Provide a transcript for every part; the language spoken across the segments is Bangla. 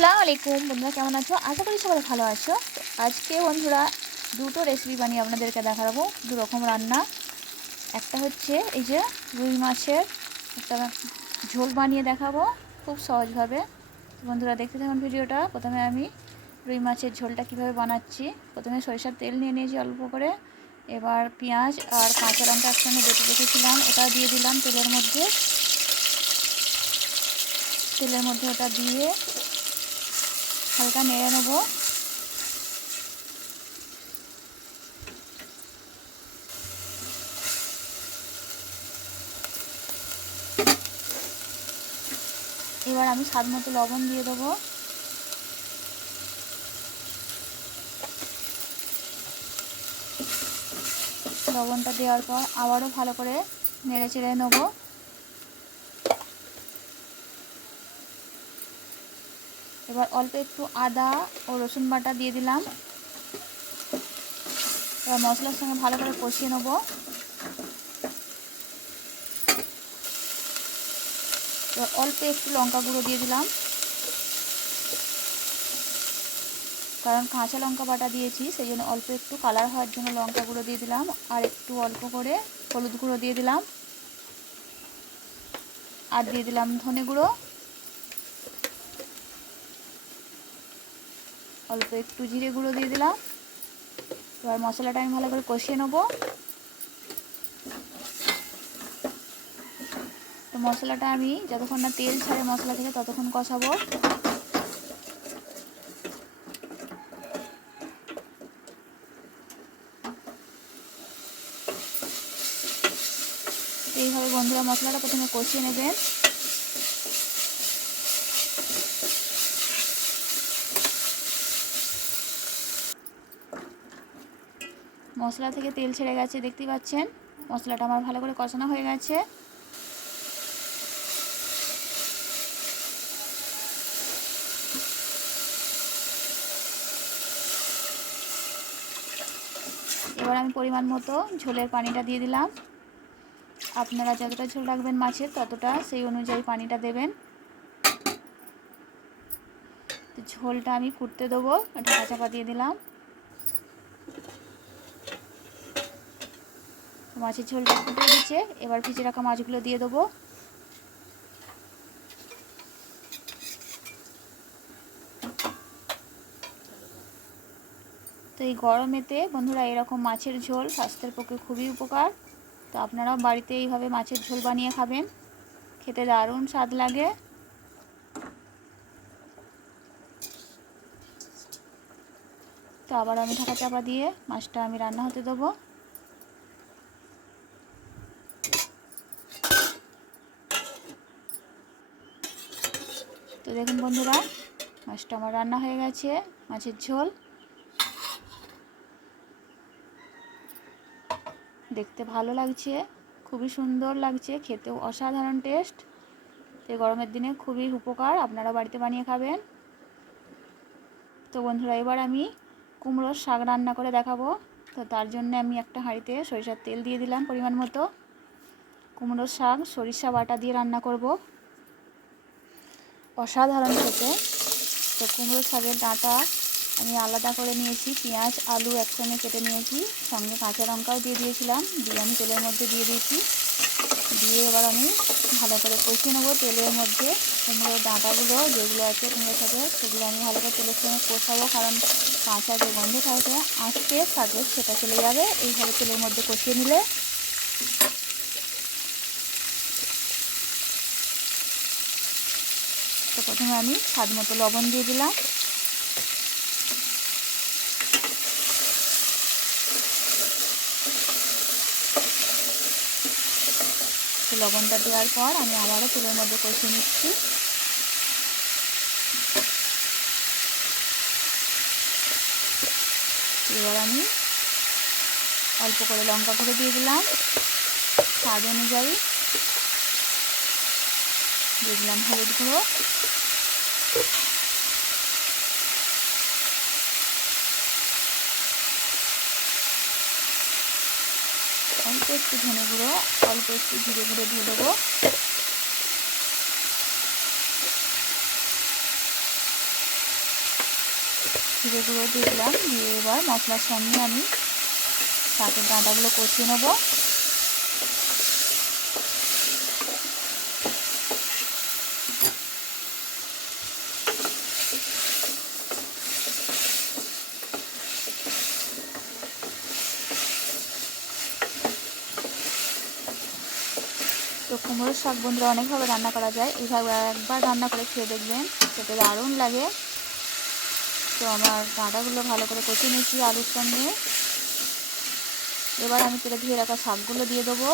আসসালামু আলাইকুম বন্ধুরা, কেমন আছো? আশা করি সবাই ভালো আছো। তো আজকে বন্ধুরা দুটো রেসিপি বানিয়ে আপনাদেরকে দেখাবো, দু রকম রান্না। একটা হচ্ছে এই যে রুই মাছের একটা ঝোল বানিয়ে দেখাবো খুব সহজভাবে। তো বন্ধুরা দেখতে থাকুন ভিডিওটা। প্রথমে আমি রুই মাছের ঝোলটা কিভাবে বানাচ্ছি। প্রথমে সরিষার তেল নিয়ে নিয়েছি অল্প করে। এবার পেঁয়াজ আর কাঁচা লঙ্কা একসঙ্গে বেটে রেখেছিলাম, ওটা দিয়ে দিলাম তেলের মধ্যে। ওটা দিয়ে হালকা নেড়ে নেবো। এবার আমি স্বাদ মতো লবণ দিয়ে দেবো। লবণটা দেওয়ার পর আবারও ভালো করে নেড়ে চেড়ে নেব। এবার অল্প একটু আদা ও রসুন বাটা দিয়ে দিলাম। এবার মশলার সঙ্গে ভালো করে কষিয়ে নেব। এবার অল্প একটু লঙ্কা গুঁড়ো দিয়ে দিলাম, কারণ কাঁচা লঙ্কা বাটা দিয়েছি, সেই জন্য অল্প একটু কালার হওয়ার জন্য লঙ্কা গুঁড়ো দিয়ে দিলাম। আর একটু অল্প করে হলুদ গুঁড়ো দিয়ে দিলাম, আর দিয়ে দিলাম ধনে গুঁড়ো, অল্প একটু জিরে গুঁড়ো দিয়ে দিলাম। এবার মশলাটা আমি ভালো করে কষিয়ে নেব। তো মশলাটা আমি যতক্ষণ না তেল ছাড়ে মশলা থেকে ততক্ষণ কষাবো। এইভাবে বন্ধুরা মশলাটা প্রথমে কষিয়ে নেবেন। মশলা থেকে তেল ছেড়ে গেছে, দেখতে পাচ্ছেন। মশলাটা আমার ভালো করে কষানো হয়ে গেছে। এবার আমি পরিমাণ মতো ঝোলের পানিটা দিয়ে দিলাম। আপনারা যতটা ঝোল রাখবেন মাছের ততটা সেই অনুযায়ী পানিটা দেবেন। তো ঝোলটা আমি ফুটতে দেবো, ঢাকা চাপা দিয়ে দিলাম। মাছের ঝোলটা ফুটে দিচ্ছে। এবার ভেজে রাখা মাছগুলো দিয়ে দেবো। তো এই গরমেতে বন্ধুরা এরকম মাছের ঝোল স্বাস্থ্যের পক্ষে খুবই উপকার। তো আপনারাও বাড়িতে এইভাবে মাছের ঝোল বানিয়ে খাবেন, খেতে দারুণ স্বাদ লাগে। তো আবার আমি ঢাকা চাপা দিয়ে মাছটা আমি রান্না হতে দেবো। তো দেখুন বন্ধুরা, মাছটা আমার রান্না হয়ে গেছে, মাছের ঝোল। দেখতে ভালো লাগছে, খুবই সুন্দর লাগছে, খেতেও অসাধারণ টেস্ট। এই গরমের দিনে খুবই উপকার, আপনারা বাড়িতে বানিয়ে খাবেন। তো বন্ধুরা এবার আমি কুমড়োর শাক রান্না করে দেখাবো। তো তার জন্য আমি একটা হাঁড়িতে সরিষার তেল দিয়ে দিলাম পরিমাণ মতো। কুমড়োর শাক সরিষা বাটা দিয়ে রান্না করব, অসাধারণ খেতে। তো কুমড়োর শাকের ডাঁটা আমি আলাদা করে নিয়েছি, পেঁয়াজ আলু একসঙ্গে কেটে নিয়েছি, সঙ্গে কাঁচা লঙ্কাও দিয়ে দিয়েছিলাম, দিয়ে আমি তেলের মধ্যে দিয়ে দিয়েছি। দিয়ে এবার আমি ভালো করে কষিয়ে নেবো তেলের মধ্যে। কুমড়োর ডাঁটাগুলো যেগুলো আছে কুমড়োর শাকে, সেগুলো আমি ভালো করে তেলের সঙ্গে কষাবো, কারণ কাঁচা যে গন্ধ থাকে আঁচটে শাকের সেটা চলে যাবে এইভাবে তেলের মধ্যে কষিয়ে নিলে। তো প্রথমে আমি স্বাদ মতো লবণ দিয়ে দিলাম। তো লবণটা দেওয়ার পর আমি আবারও তেলের মধ্যে কষিয়ে নিচ্ছি। এবার আমি অল্প করে লঙ্কা গুঁড়ো দিয়ে দিলাম, স্বাদ অনুযায়ী দিয়ে দিলাম হলুদ গুঁড়ো, অল্প একটু ধনে গুঁড়ো, অল্প একটু জিরে গুঁড়ো দিয়ে দেবো। জিরে গুঁড়ো দিয়ে দিলাম, দিয়ে এবার মশলার সঙ্গে আমি শাকের ডাঁটাগুলো কষিয়ে নেবো। তো কুমড়োর শাক বন্ধুরা অনেকভাবে রান্না করা যায়, এইভাবে একবার রান্না করে খেয়ে দেখবেন, খেতে দারুণ লাগে। তো আমার ডাঁটাগুলো ভালো করে কষিয়ে নিয়েছি আলুর সঙ্গে। এবার আমি কেটে ধুয়ে রাখা শাকগুলো দিয়ে দেবো।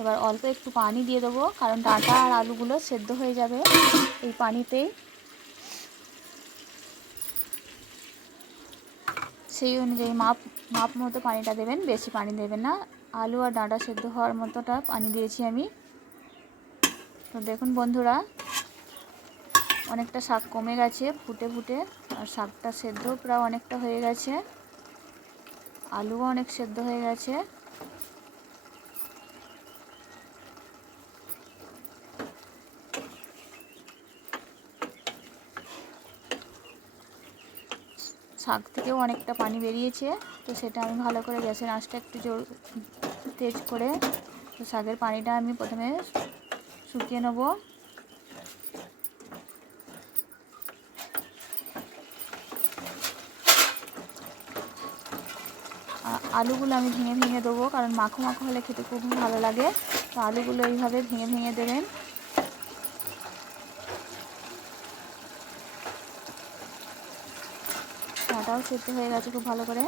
এবার অল্প একটু পানি দিয়ে দেবো, কারণ ডাঁটা আর আলুগুলো সেদ্ধ হয়ে যাবে এই পানিতেই। সেই অনুযায়ী মাপ মতো পানিটা দেবেন, বেশি পানি দেবেন না। আলু আর ডাঁটা সেদ্ধ হওয়ার মতোটা পানি দিয়েছি আমি। তো দেখুন বন্ধুরা, অনেকটা শাক কমে গেছে ফুটে ফুটে, আর শাকটা সেদ্ধ প্রায় অনেকটা হয়ে গেছে, আলুও অনেক সেদ্ধ হয়ে গেছে। শাক থেকেও অনেকটা পানি বেরিয়েছে, তো সেটা আমি ভালো করে গ্যাসের আঁচটা একটু তেজ করে তো শাকের পানিটা আমি প্রথমে শুকিয়ে নেব। আলুগুলো আমি ভেঙে ভেঙে দেবো, কারণ মাখো মাখো হলে খেতে খুব ভালো লাগে। তো আলুগুলো এইভাবে ভেঙে ভেঙে দেবেন। ডাঁটাও সেদ্ধ হয়ে গেছে খুব ভালো করে।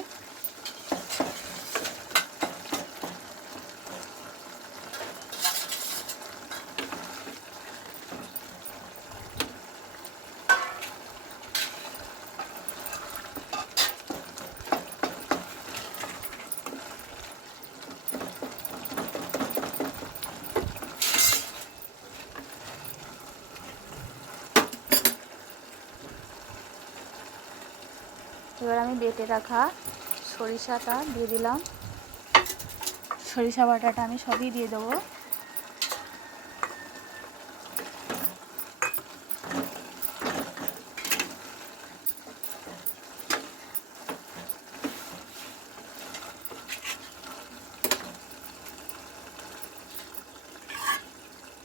এবার আমি বেটে রাখা সরিষাটা দিয়ে দিলাম, সরিষা বাটাটা আমি সবই দিয়ে দেবো।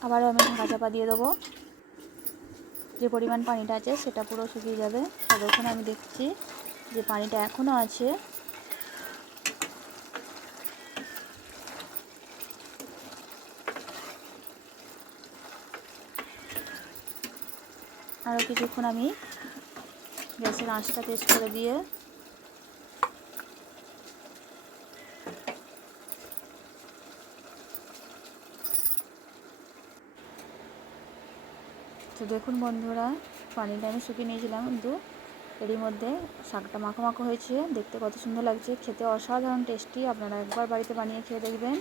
আবারও আমি ঢাকা চাপা দিয়ে দেবো, যে পরিমাণ পানিটা আছে সেটা পুরো শুকিয়ে যাবে। ততক্ষণ আমি দেখছি যে পানিটা এখনও আছে। আরও কিছুক্ষণ আমি গ্যাসের আঁচটা তেজ করে দিয়ে তো দেখুন বন্ধুরা, পানিটা আমি শুকিয়ে নিয়েছিলাম, কিন্তু এরই মধ্যে শাকটা মাখো মাখো হয়েছে, দেখতে কত সুন্দর লাগছে, খেতে অসাধারণ টেস্টি। আপনারা একবার বাড়িতে বানিয়ে খেয়ে দেখবেন।